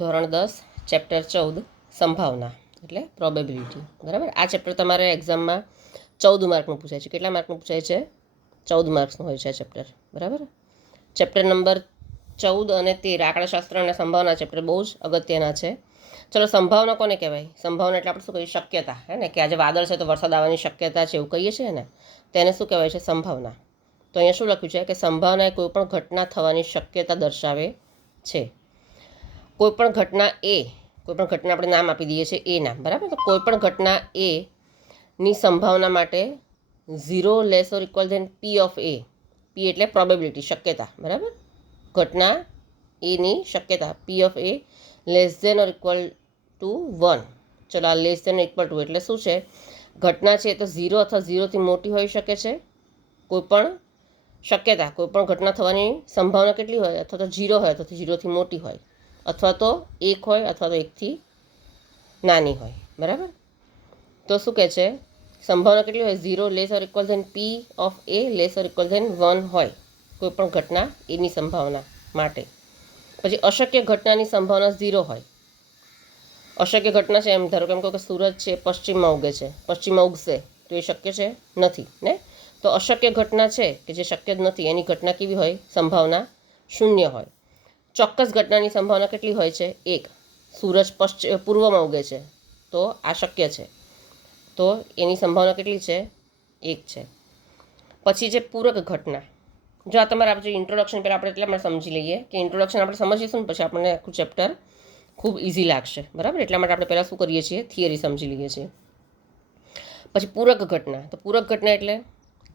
ધોરણ 10 ચેપ્ટર 14 સંભાવના એટલે પ્રોબેબિલિટી. બરાબર, આ ચેપ્ટર તમારે એક્ઝામમાં 14 માર્કનું પૂછાય છે. કેટલા માર્કનું પૂછાય છે? 14 માર્ક્સનું હોય છે આ ચેપ્ટર. બરાબર, ચેપ્ટર નંબર 14 અને 13 આંકડાશાસ્ત્ર અને સંભાવના ચેપ્ટર બહુ જ અગત્યના છે. ચલો, સંભાવના કોને કહેવાય? સંભાવના એટલે આપણે શું કહીએ? શક્યતા. હે ને, કે આજે વાદળ છે તો વરસાદ આવવાની શક્યતા છે એવું કહીએ છીએ ને, તેને શું કહેવાય છે? સંભાવના. તો અહીંયા શું લખ્યું છે કે સંભાવના એ કોઈ પણ ઘટના થવાની શક્યતા દર્શાવે છે. કોઈપણ ઘટના કોઈપણ ઘટના આપણે નામ આપી દઈએ છીએ એ નામ. બરાબર, તો કોઈપણ ઘટના ની સંભાવના માટે 0 less or equal than P of A. P એટલે પ્રોબેબિલિટી, શક્યતા. બરાબર, ઘટના એની શક્યતા P of A less than or equal to 1. ચલો, આ લેસ ધેન ઇક્વલ ટુ એટલે શું છે? ઘટના છે તો 0 અથવા 0થી મોટી હોઈ શકે છે. કોઈપણ શક્યતા, કોઈપણ ઘટના થવાની સંભાવના કેટલી હોય? અથવા તો 0 હોય અથવા 0થી મોટી હોય, અથવા તો 1 હોય અથવા તો 1થી નાની હોય. બરાબર, તો શું કહે છે? સંભાવના કેટલી હોય? 0 less or equal than P of A less or equal than 1 હોય કોઈપણ ઘટના એની સંભાવના માટે. પછી અશક્ય ઘટનાની સંભાવના 0 હોય. અશક્ય ઘટના છે, એમ ધારો કે એમ કહો કે સૂરજ છે પશ્ચિમમાં ઉગે છે, પશ્ચિમમાં ઉગશે, તો એ શક્ય છે? નથી ને. તો અશક્ય ઘટના છે કે જે શક્ય જ નથી, એની ઘટના કેવી હોય? સંભાવના 0 હોય. ચોક્કસ ઘટનાની સંભાવના કેટલી હોય છે? 1. સૂરજ પૂર્વમાં ઉગે છે તો આ શક્ય છે, તો એની સંભાવના કેટલી છે? 1 છે. પછી જે પૂરક ઘટના, જો આ તમારે આપણે ઇન્ટ્રોડક્શન પહેલાં આપણે એટલે આપણે સમજી લઈએ કે ઇન્ટ્રોડક્શન આપણે સમજીશું ને પછી આપણને આખું ચેપ્ટર ખૂબ ઇઝી લાગશે. બરાબર, એટલા માટે આપણે પહેલાં શું કરીએ છીએ? થિયરી સમજી લઈએ છીએ. પછી પૂરક ઘટના. તો પૂરક ઘટના એટલે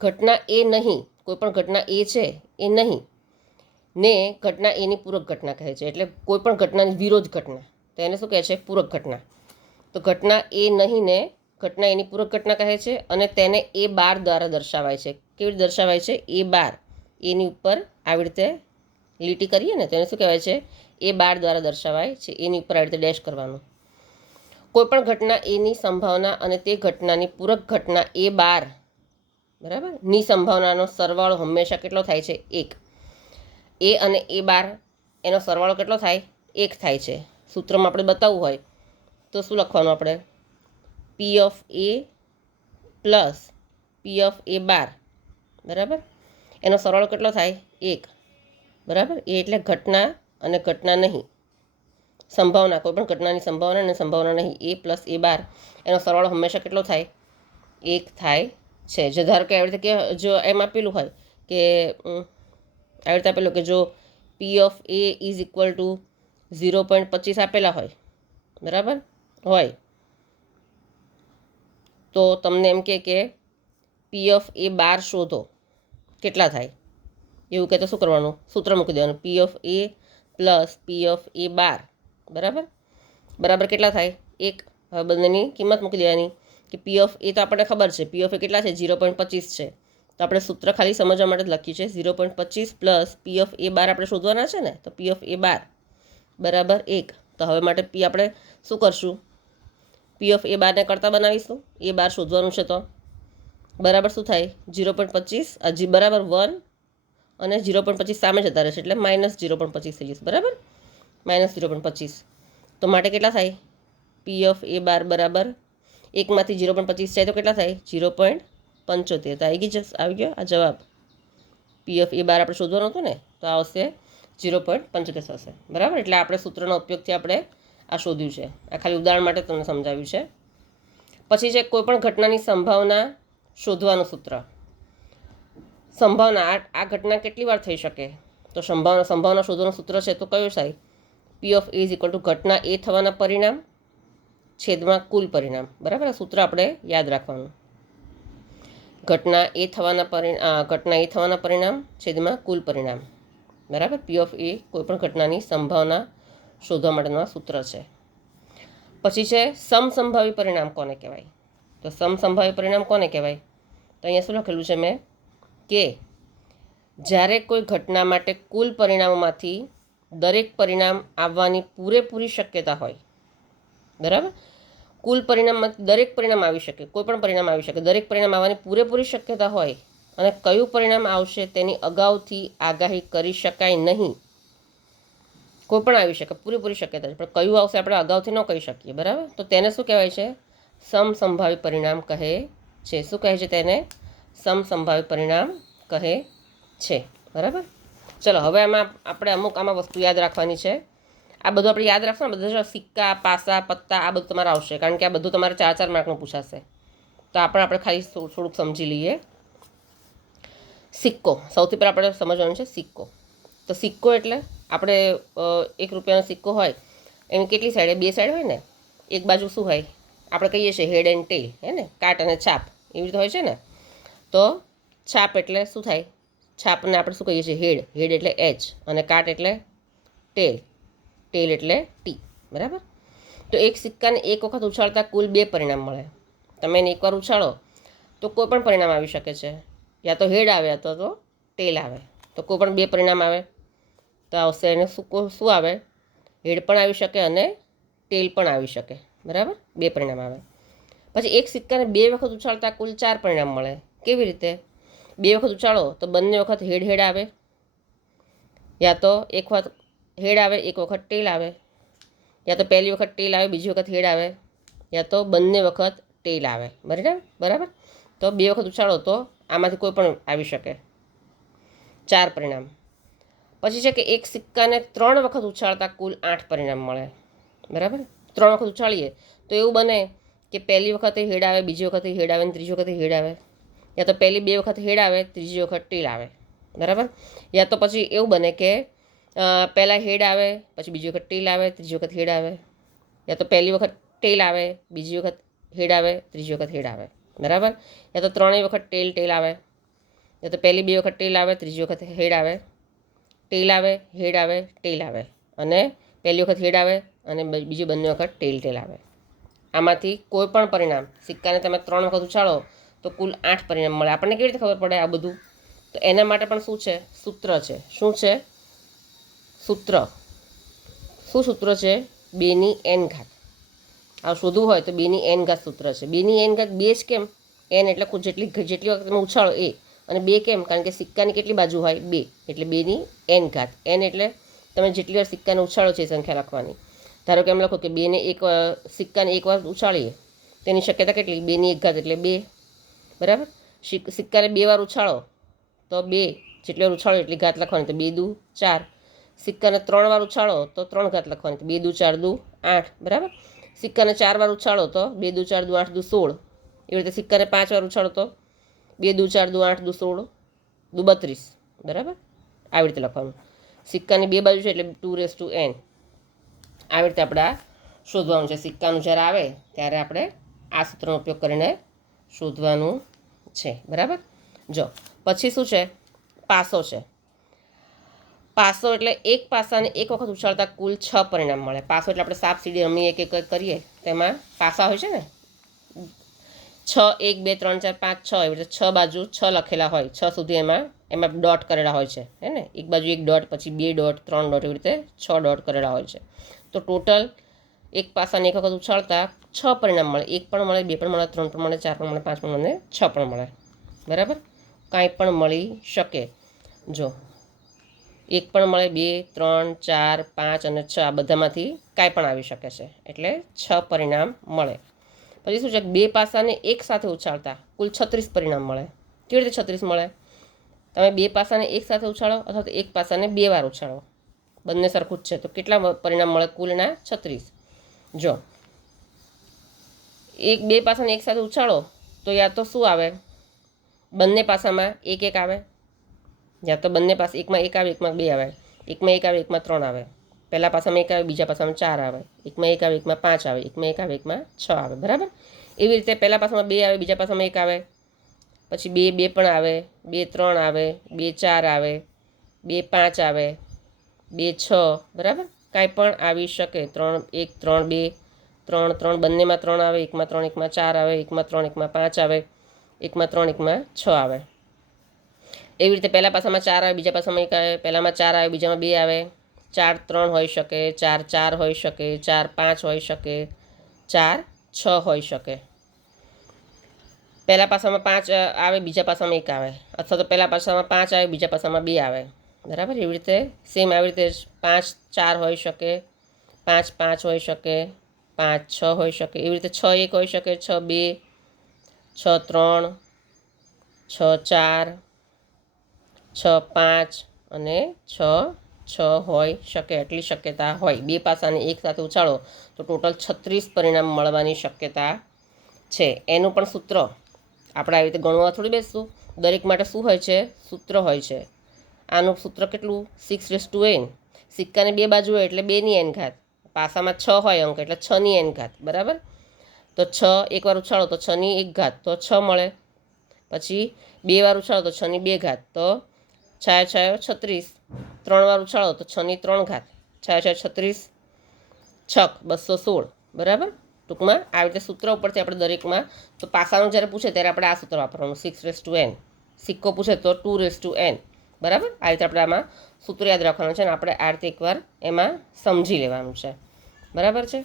ઘટના એ નહીં, કોઈ પણ ઘટના એ છે એ નહીં ને ઘટના એની પૂરક ઘટના કહે છે. એટલે કોઈ પણ ઘટનાની વિરોધ ઘટના, તો એને શું કહે છે? પૂરક ઘટના. તો ઘટના એ નહીં ને ઘટના એની પૂરક ઘટના કહે છે અને તેને એ બાર દ્વારા દર્શાવાય છે. કેવી રીતે દર્શાવાય છે? એ બાર, એની ઉપર આવી રીતે લીટી કરીએ ને તો એને શું કહેવાય છે? એ બાર દ્વારા દર્શાવાય છે. એની ઉપર આવી રીતે ડેશ કરવાનું. કોઈપણ ઘટના એની સંભાવના અને તે ઘટનાની પૂરક ઘટના એ બાર, બરાબર, ની સંભાવનાનો સરવાળો હંમેશા કેટલો થાય છે? 1. એ અને એ બાર એનો સરવાળો કેટલો થાય? 1 થાય છે. સૂત્રમાં આપણે બતાવવું હોય તો શું લખવાનું આપણે? P of A plus P of A bar, બરાબર, એનો સરવાળો કેટલો થાય? 1. બરાબર, એ એટલે ઘટના અને ઘટના નહીં, સંભાવના, કોઈપણ ઘટનાની સંભાવના અને સંભાવના નહીં, એ પ્લસ એ બાર એનો સરવાળો હંમેશા કેટલો થાય? 1 થાય છે. જો ધારો કે આવી રીતે કે જો એમ આપેલું હોય કે આવી રીતે આપેલું કે જો પી of A is equal to 0.25 આપેલા હોય, બરાબર હોય, તો તમને એમ કે પી ઓફ એ બાર શોધો, કેટલા થાય? એવું કહે તો શું કરવાનું? સૂત્ર મૂકી દેવાનું. P of A plus P of A bar બરાબર બરાબર કેટલા થાય? 1. હવે બંનેની કિંમત મૂકી દેવાની કે પી ઓફ એ તો આપણને ખબર છે, પી ઓફ એ કેટલા છે? 0.25 છે. તો આપણે સૂત્ર ખાલી સમજવા માટે જ લખ્યું છે. 0.25 પ્લસ પી ઓફ એ બાર આપણે શોધવાના છે ને, તો પી ઓફ એ બાર બરાબર 1. તો હવે માટે પી આપણે શું કરશું? પી ઓફ એ બારને કરતાં બનાવીશું. એ બાર શોધવાનું છે તો બરાબર શું થાય? 0.25 હજી બરાબર 1 અને 0.25 સામે જતા રહેશે એટલે -0.25 થઈ જશે. બરાબર, -0.25. તો માટે કેટલા થાય? પી ઓફ એ બાર બરાબર 1માંથી 0.25 જાય તો કેટલા થાય? 0.75. તો આવી ગયો આ જવાબ. પી ઓફ એ બાર આપણે શોધવાનું હતું ને, તો આવશે 0.75 થશે. બરાબર, એટલે આપણે સૂત્રનો ઉપયોગથી આપણે આ શોધ્યું છે. આ ખાલી ઉદાહરણ માટે તમને સમજાવ્યું છે. પછી છે કોઈપણ ઘટનાની સંભાવના શોધવાનું સૂત્ર. સંભાવના, આ ઘટના કેટલી વાર થઈ શકે? તો સંભાવના શોધવાનું સૂત્ર છે તો કયું થાય? પી of A is equal to ઘટના એ થવાના પરિણામ છેદમાં કુલ પરિણામ. બરાબર, આ સૂત્ર આપણે યાદ રાખવાનું. ઘટના એ થવાના પરિણામ છેદમાં કુલ પરિણામ. બરાબર, પી ઓફ એ કોઈપણ ઘટનાની સંભાવના શોધવા માટેનું આ સૂત્ર છે. પછી છે સમસંભાવી પરિણામ કોને કહેવાય? તો સમસંભાવી પરિણામ કોને કહેવાય? તો અહીંયા શું લખેલું છે મેં કે જ્યારે કોઈ ઘટના માટે કુલ પરિણામોમાંથી દરેક પરિણામ આવવાની પૂરેપૂરી શક્યતા હોય, બરાબર, કુલ પરિણામમાંથી દરેક પરિણામ આવી શકે, કોઈ પણ પરિણામ આવી શકે, દરેક પરિણામ આવવાની પૂરેપૂરી શક્યતા હોય અને કયું પરિણામ આવશે તેની અગાઉથી આગાહી કરી શકાય નહીં, કોઈ પણ આવી શકે, પૂરેપૂરી શક્યતા છે, પણ કયું આવશે આપણે અગાઉથી ન કહી શકીએ, બરાબર. તો તેને શું કહેવાય છે? સમસંભાવી પરિણામ કહે છે. શું કહે છે તેને? સમસંભાવી પરિણામ કહે છે, બરાબર. ચલો હવે આમાં આપણે અમુક આમાં વસ્તુ યાદ રાખવાની છે. આ બધું આપણે યાદ રાખશું ને, બધા સિક્કા, પાસા, પત્તા, આ બધું તમારે આવશે, કારણ કે આ બધું તમારે 4-4 માર્કનું પૂછાશે. તો આપણે ખાલી થોડુંક સમજી લઈએ. સિક્કો, સૌથી પહેલાં આપણે સમજવાનું છે સિક્કો. તો સિક્કો એટલે આપણે 1 રૂપિયાનો સિક્કો હોય એની કેટલી સાઈડ? 2 સાઈડ હોય ને. એક બાજુ શું હોય? આપણે કહીએ છીએ હેડ એન્ડ ટેલ, હે ને, કાટ અને છાપ, એવી રીતે હોય છે ને. તો છાપ એટલે શું થાય? છાપને આપણે શું કહીએ છીએ? હેડ. હેડ એટલે એચ, અને કાટ એટલે ટેલ, ટેલ એટલે ટી, બરાબર. તો એક સિક્કાને એક વખત ઉછાળતા કુલ 2 પરિણામ મળે. તમે એને એકવાર ઉછાળો તો કોઈ પણ પરિણામ આવી શકે છે, યા તો હેડ આવે યા તો ટેલ આવે. તો કોઈ પણ 2 પરિણામ આવે તો આવશે એને શું આવે? હેડ પણ આવી શકે અને ટેલ પણ આવી શકે, બરાબર. 2 પરિણામ આવે. પછી એક સિક્કાને 2 વખત ઉછાળતા કુલ 4 પરિણામ મળે. કેવી રીતે? 2 વખત ઉછાળો તો બંને વખત હેડ હેડ આવે, યા તો એક વખત હેડ આવે, એક વખત ટેલ આવે, યા તો પહેલી વખત ટેલ આવે, બીજી વખત હેડ આવે, યા તો બંને વખત ટેલ આવે, બરાબર. તો 2 વખત ઉછાળો તો આમાંથી કોઈ પણ આવી શકે, 4 પરિણામ. પછી છે કે એક સિક્કાને 3 વખત ઉછાળતા કુલ 8 પરિણામ મળે, બરાબર. 3 વખત ઉછાળીએ તો એવું બને કે પહેલી વખતે હેડ આવે, બીજી વખતે હેડ આવે, અને ત્રીજી વખતે હેડ આવે, યા તો પહેલી 2 વખત હેડ આવે, ત્રીજી વખત ટેલ આવે, બરાબર. યા તો પછી એવું બને કે પહેલાં હેડ આવે, પછી બીજી વખત ટેલ આવે, ત્રીજી વખત હેડ આવે, યા તો પહેલી વખત ટેલ આવે, બીજી વખત હેડ આવે, ત્રીજી વખત હેડ આવે, બરાબર. યા તો 3 વખત ટેલ આવે, યા તો પહેલી 2 વખત ટેલ આવે, ત્રીજી વખત હેડ આવે, ટેલ આવે, હેડ આવે, ટેલ આવે, અને પહેલી વખત હેડ આવે અને બીજી બંને વખત ટેલ આવે. આમાંથી કોઈ પણ પરિણામ, સિક્કાને તમે 3 વખત ઉછાળો તો કુલ 8 પરિણામ મળે. આપણને કેવી રીતે ખબર પડે આ બધું? તો એના માટે પણ શું છે? સૂત્ર છે. શું છે? સૂત્ર. શું સૂત્ર છે? 2ની n ઘાત. આ શોધવું હોય તો 2ની n ઘાત સૂત્ર છે. 2ની n ઘાત 2 જ કેમ? n એટલે જેટલી વખત તમે ઉછાળો એ, અને 2 કેમ? કારણ કે સિક્કાની કેટલી બાજુ હોય? 2, એટલે 2ની n ઘાત. n એટલે તમે જેટલી વાર સિક્કાને ઉછાળો છે એ સંખ્યા લખવાની. ધારો કે એમ લખો કે સિક્કાને એક વાર ઉછાળીએ તેની શક્યતા કેટલી? 2ની 1 ઘાત એટલે 2, બરાબર. સિક્કાને 2 વાર ઉછાળો તો 2, જેટલી વાર ઉછાળો એટલી ઘાત લખવાની, તો 2 દુ 4. સિક્કાને 3 વાર ઉછાળો તો 3 ઘાત લખવાની, તો 2 દુ 4 દુ 8, બરાબર. સિક્કાને 4 વાર ઉછાળો તો 2 દુ 4 દુ 8 દુ 16. એવી રીતે સિક્કાને 5 વાર ઉછાળો તો 2 દુ 4 દુ 8 દુ 16 દુ 32, બરાબર. આવી રીતે લખવાનું. સિક્કાની 2 બાજુ છે એટલે 2n. આવી રીતે આપણે આ શોધવાનું છે. સિક્કાનું જ્યારે આવે ત્યારે આપણે આ સૂત્રનો ઉપયોગ કરીને શોધવાનું છે, બરાબર. જો પછી શું છે? પાસો છે. પાસો એટલે એક પાસાને એક વખત ઉછાળતા કુલ 6 પરિણામ મળે. પાસો એટલે આપણે સાપ સીડી રમીએ કે કરીએ તેમાં પાસા હોય છે ને, 6, 1, 2, 3, 4, 5, 6, એવી રીતે 6 બાજુ 6 લખેલા હોય, 6 સુધી એમાં ડોટ કરેલા હોય છે, હે ને. એક બાજુ 1 ડોટ, પછી 2 ડોટ, 3 ડોટ, એવી રીતે 6 ડોટ કરેલા હોય છે. તો ટોટલ એક પાસાને એક વખત ઉછાળતા 6 પરિણામ મળે. 1 પણ મળે, 2 પણ મળે, 3 પણ મળે, 4 પણ મળે, 5 પણ મળે, 6 પણ મળે, બરાબર. કાંઈ પણ મળી શકે. જો 1 પણ મળે, 2, 3, 4, 5 અને 6, આ બધામાંથી કાંઈ પણ આવી શકે છે, એટલે 6 પરિણામ મળે. પછી શું છે? 2 પાસાને એક સાથે ઉછાળતા કુલ 36 પરિણામ મળે. કેવી રીતે 36 મળે? તમે 2 પાસાને એક સાથે ઉછાળો અથવા તો એક પાસાને 2 વાર ઉછાળો, બંને સરખું જ છે, તો કેટલા પરિણામ મળે? કુલના 36. જો 2 પાસાને એક સાથે ઉછાળો તો યા તો શું આવે? બંને પાસામાં 1 1 આવે, યા તો બંને પાસે એકમાં 1 આવે, એકમાં 2 આવે, એકમાં 1 આવે, એકમાં 3 આવે, પહેલા પાસામાં 1 આવે, બીજા પાસામાં 4 આવે, એકમાં 1 આવે, એકમાં 5 આવે, એકમાં 1 આવે, એકમાં 6 આવે, બરાબર. એવી રીતે પહેલા પાસામાં 2 આવે, બીજા પાસામાં 1 આવે, પછી 2 2 પણ આવે, 2 3 આવે, 2 4 આવે, 2 5 આવે, 2 6, બરાબર. કાંઈ પણ આવી શકે. 3 1 3 2, 3 3, બંનેમાં 3 આવે, એકમાં 3 એકમાં 4 આવે, એકમાં 3 એકમાં 5 આવે, એકમાં 3 એકમાં 6 આવે. એવી રીતે પહેલા પાસામાં 4 આવે, બીજા પાસામાં 1 આવે, પહેલામાં 4 આવે, બીજામાં 2 આવે, 4 3 હોઈ શકે, 4 4 હોઈ શકે, 4 5 હોઈ શકે, 4 6 હોઈ શકે. પહેલા પાસામાં 5 આવે, બીજા પાસામાં 1 આવે, અથવા તો પહેલા પાસામાં 5 આવે, બીજા પાસામાં 2 આવે, બરાબર. એવી રીતે સેમ આવી રીતે જ 5 4 હોઈ શકે, 5 5 હોઈ શકે, 5 6 હોઈ શકે, એવી રીતે 6 1 હોઈ શકે, 6 2, 6 3, 6 4, 6 5 અને 6 6 હોઈ શકે. એટલી શક્યતા હોય. બે પાસાને એક સાથે ઉછાળો તો ટોટલ 36 પરિણામ મળવાની શક્યતા છે. એનું પણ સૂત્ર આપણે આવી રીતે ગણવા થોડી બેસશું. દરેક માટે શું હોય છે? સૂત્ર હોય છે. આનું સૂત્ર કેટલું? 6n. સિક્કાની બે બાજુ હોય એટલે 2ની n ઘાત. પાસામાં 6 હોય અંક એટલે 6ની n ઘાત. બરાબર. તો 6 એકવાર ઉછાળો તો 6ની 1 ઘાત તો 6 મળે. પછી 2 વાર ઉછાળો તો 6ની 2 ઘાત તો 6 6 36. 3 વાર ઉછાળો તો 6ની 3 ઘાત. 6 6 36, 6 216. બરાબર. ટૂંકમાં આવી રીતે સૂત્ર ઉપરથી આપણે દરેકમાં તો પાસાનું જ્યારે પૂછે ત્યારે આપણે આ સૂત્ર વાપરવાનું 6n. સિક્કો પૂછે તો 2n. બરાબર. આ રીતે આપણે આમાં સૂત્ર યાદ રાખવાનું છે અને આપણે આ રીતે એકવાર એમાં સમજી લેવાનું છે. બરાબર છે.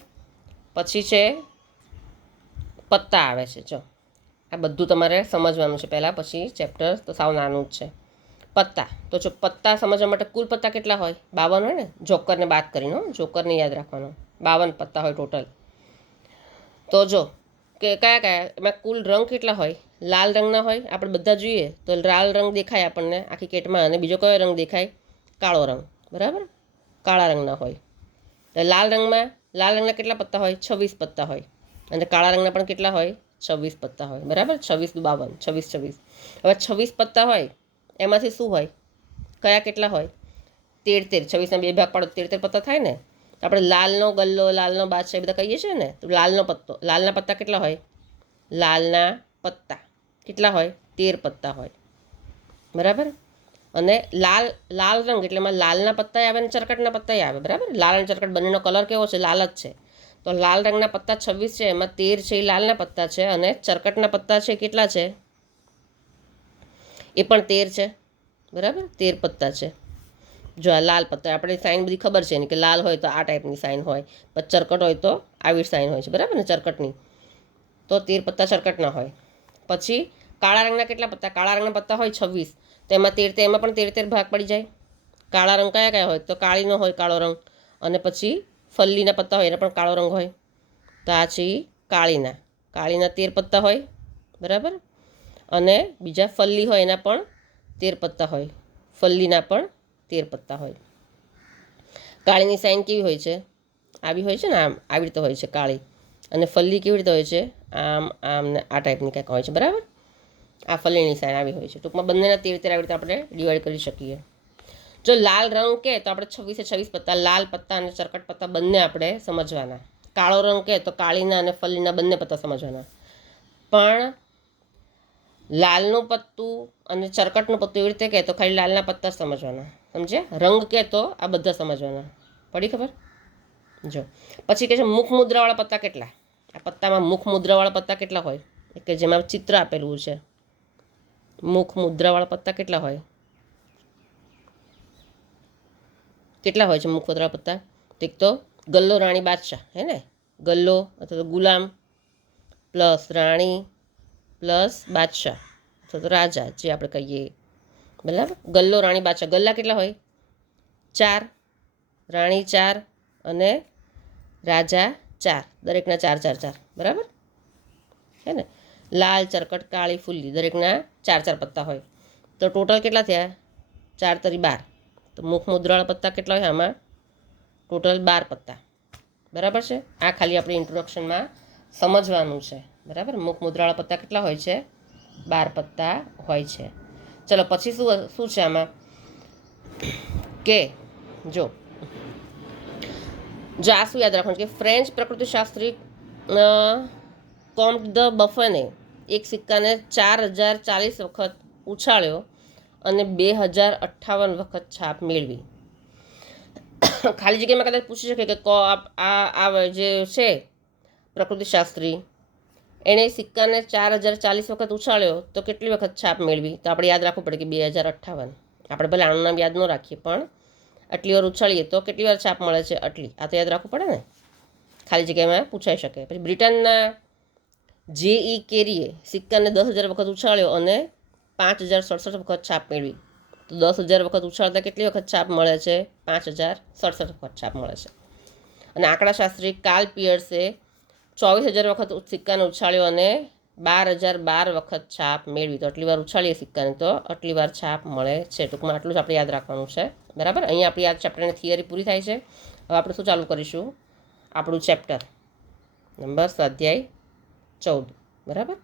પછી છે પત્તા આવે છે. જો આ બધું તમારે સમજવાનું છે પહેલાં, પછી ચેપ્ટર તો સાવ નાનું જ છે. પત્તા તો જો પત્તા સમજવા માટે કુલ પત્તા કેટલા હોય? 52 હોય ને, જોકરને બાદ કરીને. જોકરને યાદ રાખવાનો. 52 પત્તા હોય ટોટલ. તો જો કે કયા કયા એમાં કુલ રંગ કેટલા હોય? લાલ રંગના હોય. આપણે બધા જોઈએ તો લાલ રંગ દેખાય આપણને આખી કેટમાં. અને બીજો કયો રંગ દેખાય? કાળો રંગ. બરાબર. કાળા રંગના હોય. તો લાલ રંગના કેટલા પત્તા હોય? 26 પત્તા હોય. અને કાળા રંગના પણ કેટલા હોય? 26 પત્તા હોય. બરાબર. 26 × 52 26. હવે 26 પત્તા હોય એમાંથી શું હોય? કયા કેટલા હોય? 13. 26ના 2 ભાગ પાડો 13 પત્તા થાય ને. આપણે લાલનો ગલ્લો, લાલનો બાદશાહ એ બધા કહીએ છીએ ને. તો લાલના પત્તા કેટલા હોય? લાલના પત્તા કેટલા હોય? 13 પત્તા હોય. બરાબર. અને લાલ રંગ એટલે એમાં લાલના પત્તા આવે અને ચરકટના પત્તા આવે. બરાબર. લાલ અને ચરકટ બંનેનો કલર કેવો છે? લાલ જ છે. તો લાલ રંગના પત્તા 26 છે. એમાં 13 છે એ લાલના પત્તા છે અને ચરકટના પત્તા છે કેટલા છે? એ પણ 13 છે. બરાબર. 13 પત્તા છે. જો આ લાલ પત્તા આપણે સાઇન બધી ખબર છે ને કે લાલ હોય તો આ ટાઈપની સાઇન હોય, પછી ચરકટ હોય તો આવી સાઇન હોય છે. બરાબર ને, ચરકટની. તો 13 પત્તા ચરકટના હોય. પછી કાળા રંગના કેટલા પત્તા? કાળા રંગના પત્તા હોય 26. તો એમાં 13 એમાં પણ 13 ભાગ પડી જાય. કાળા રંગ કયા કયા હોય? તો કાળીનો હોય કાળો રંગ. અને પછી ફલ્લીના પત્તા હોય એના પણ કાળો રંગ હોય. તો આ છે કાળીના 13 પત્તા હોય. બરાબર. અને બીજા ફલ્લી હોય એના પણ 13 પત્તા હોય. ફલ્લીના પણ 13 પત્તા હોય. કાળીની સાઇન કેવી હોય છે? આવી હોય છે ને, આમ આવી રીતે હોય છે કાળી. અને ફલ્લી કેવી રીતે હોય છે? આમ આમ ને આ ટાઈપની કંઈક હોય છે. બરાબર. આ ફલ્લીની સાઇન આવી હોય છે. ટૂંકમાં બંનેના 13 આવી રીતે આપણે ડિવાઈડ કરી શકીએ. જો લાલ રંગ કે તો આપણે 26 પત્તા, લાલ પત્તા અને ચરકટ પત્તા બંને આપણે સમજવાના. કાળો રંગ કે તો કાળીના અને ફલ્લીના બંને પત્તા સમજવાના. પણ લાલનું પત્તું અને ચરકટનું પત્તું એવી રીતે કહે તો ખાલી લાલના પત્તા સમજવાના. સમજે? રંગ કહે તો આ બધા સમજવાના. પડી ખબર? જો પછી કહે છે મુખ મુદ્રાવાળા પત્તા કેટલા? આ પત્તામાં મુખ મુદ્રાવાળા પત્તા કેટલા હોય? કે જેમાં ચિત્ર આપેલું છે. મુખ મુદ્રાવાળા પત્તા કેટલા હોય? કેટલા હોય છે મુખ મુદ્રાવાળા પત્તા? એક તો ગલ્લો, રાણી, બાદશાહ. હે ને? ગલ્લો અથવા તો ગુલામ પ્લસ રાણી પ્લસ બાદશાહ અથવા તો રાજા જે આપણે કહીએ. બરાબર. ગલ્લો, રાણી, બાદશાહ. ગલ્લા કેટલા હોય? 4. રાણી 4 અને રાજા 4. દરેકના 4 4 4. બરાબર. હે ને? લાલ, ચરકટ, કાળી, ફુલ્લી દરેકના 4 4 પત્તા હોય. તો ટોટલ કેટલા થયા? 4 તરી 12. તો મુખ મુદ્રાવાળા પત્તા કેટલા હોય આમાં? ટોટલ 12 પત્તા. બરાબર છે. આ ખાલી આપણે ઇન્ટ્રોડક્શનમાં સમજવાનું છે. બરાબર. મુખ મુદ્રાવાળા પત્તા કેટલા હોય છે? 12 પત્તા હોય છે. ચલો પછી શું છે આમાં કે જો આ શું યાદ રાખવાનું કે ફ્રેન્ચ પ્રકૃતિશાસ્ત્રી કોમ્ટ ધ બફને એક સિક્કાને 4040 વખત ઉછાળ્યો અને 2058 વખત છાપ મેળવી. ખાલી જગ્યામાં કદાચ પૂછી શકે કે આ જે છે પ્રકૃતિશાસ્ત્રી એણે સિક્કાને 4040 વખત ઉછાળ્યો તો કેટલી વખત છાપ મેળવી? તો આપણે યાદ રાખવું પડે કે 2058. આપણે ભલે આનું નામ યાદ ન રાખીએ પણ આટલી વાર ઉછાળીએ તો કેટલી વાર છાપ મળે છે? આટલી. આ તો યાદ રાખવું પડે ને. ખાલી જગ્યામાં પૂછાઈ શકે. પછી બ્રિટનના J.E. કેરીએ સિક્કાને 10,000 વખત ઉછાળ્યો અને 5067 વખત છાપ મેળવી. તો 10,000 વખત ઉછાળતા કેટલી વખત છાપ મળે છે? 5,067 વખત છાપ મળે છે. અને આંકડાશાસ્ત્રી કાર્લ પિયર્સે 24,000 વખત સિક્કાને ઉછાળ્યો અને 12,012 વખત છાપ મેળવી. તો આટલી વાર ઉછાળીએ સિક્કાને તો આટલી વાર છાપ મળે છે. ટૂંકમાં આટલું જ આપણે યાદ રાખવાનું છે. બરાબર. અહીંયા આપણી આ ચેપ્ટરની થિયરી પૂરી થાય છે. હવે આપણે શું ચાલુ કરીશું? આપણું ચેપ્ટર નંબર સ્વાધ્યાય 14. બરાબર.